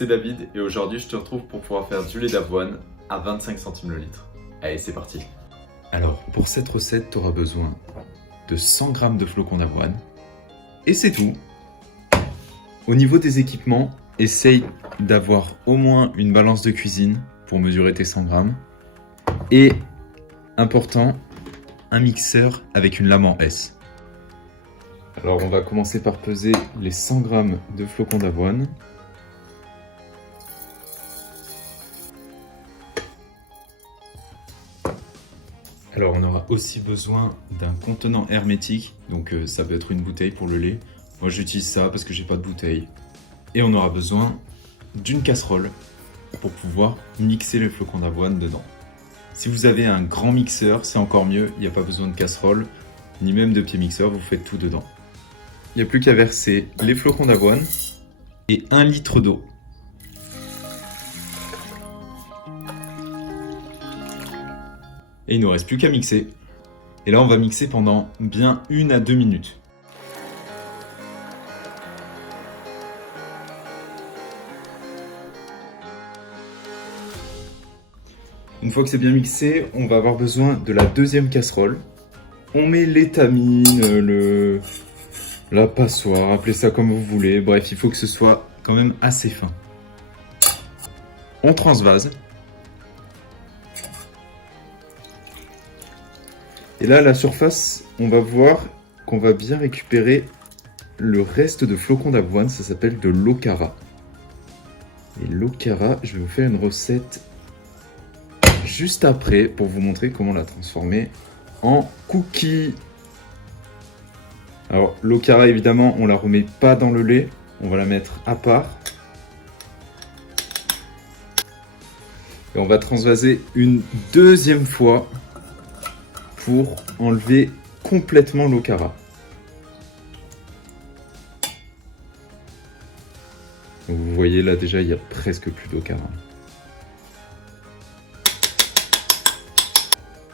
c'est David et aujourd'hui je te retrouve pour pouvoir faire du lait d'avoine à 25 centimes le litre. Allez, c'est parti. Alors, pour cette recette, tu auras besoin de 100 g de flocons d'avoine. Et c'est tout. Au niveau des équipements, essaye d'avoir au moins une balance de cuisine pour mesurer tes 100 g. Et, important, un mixeur avec une lame en S. Alors, on va commencer par peser les 100 g de flocons d'avoine. Alors on aura aussi besoin d'un contenant hermétique, donc ça peut être une bouteille pour le lait. Moi j'utilise ça parce que j'ai pas de bouteille. Et on aura besoin d'une casserole pour pouvoir mixer les flocons d'avoine dedans. Si vous avez un grand mixeur, c'est encore mieux, il n'y a pas besoin de casserole, ni même de pied mixeur, vous faites tout dedans. Il n'y a plus qu'à verser les flocons d'avoine et 1 litre d'eau. Et il ne nous reste plus qu'à mixer. Et là, on va mixer pendant bien 1 à 2 minutes. Une fois que c'est bien mixé, on va avoir besoin de la deuxième casserole. On met l'étamine, la passoire, appelez ça comme vous voulez. Bref, il faut que ce soit quand même assez fin. On transvase. Et là, à la surface, on va voir qu'on va bien récupérer le reste de flocons d'avoine. Ça s'appelle de l'okara. Et l'okara, je vais vous faire une recette juste après pour vous montrer comment la transformer en cookie. Alors, l'okara, évidemment, on la remet pas dans le lait. On va la mettre à part. Et on va transvaser une deuxième fois pour enlever complètement l'okara. Vous voyez là déjà il n'y a presque plus d'okara.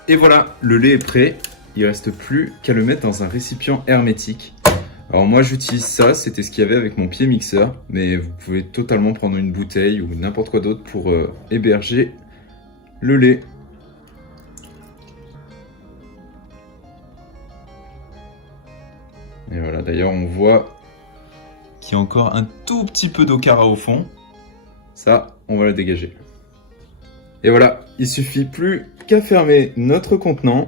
Et voilà, le lait est prêt. Il ne reste plus qu'à le mettre dans un récipient hermétique. Alors moi j'utilise ça, c'était ce qu'il y avait avec mon pied mixeur, mais vous pouvez totalement prendre une bouteille ou n'importe quoi d'autre pour héberger le lait. Et voilà, d'ailleurs on voit qu'il y a encore un tout petit peu d'okara au fond. Ça, on va la dégager. Et voilà, il suffit plus qu'à fermer notre contenant.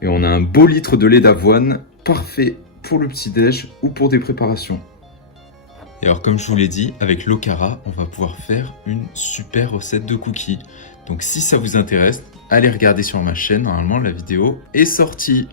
Et on a un beau litre de lait d'avoine, parfait pour le petit-déj ou pour des préparations. Et alors comme je vous l'ai dit, avec l'okara, on va pouvoir faire une super recette de cookies. Donc si ça vous intéresse, allez regarder sur ma chaîne, normalement la vidéo est sortie.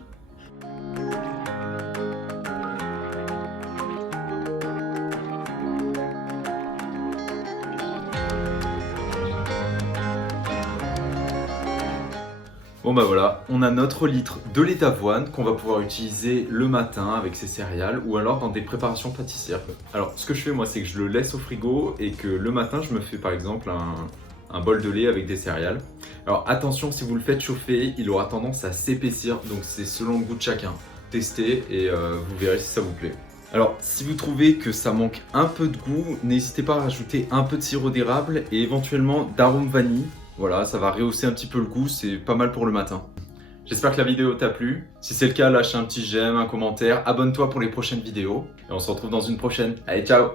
Bon bah voilà, on a notre litre de lait d'avoine qu'on va pouvoir utiliser le matin avec ses céréales ou alors dans des préparations pâtissières. Alors ce que je fais moi, c'est que je le laisse au frigo et que le matin je me fais par exemple un bol de lait avec des céréales. Alors attention, si vous le faites chauffer, il aura tendance à s'épaissir, donc c'est selon le goût de chacun. Testez et vous verrez si ça vous plaît. Alors si vous trouvez que ça manque un peu de goût, n'hésitez pas à rajouter un peu de sirop d'érable et éventuellement d'arôme vanille. Voilà, ça va rehausser un petit peu le goût, c'est pas mal pour le matin. J'espère que la vidéo t'a plu. Si c'est le cas, lâche un petit j'aime, un commentaire, abonne-toi pour les prochaines vidéos. Et on se retrouve dans une prochaine. Allez, ciao!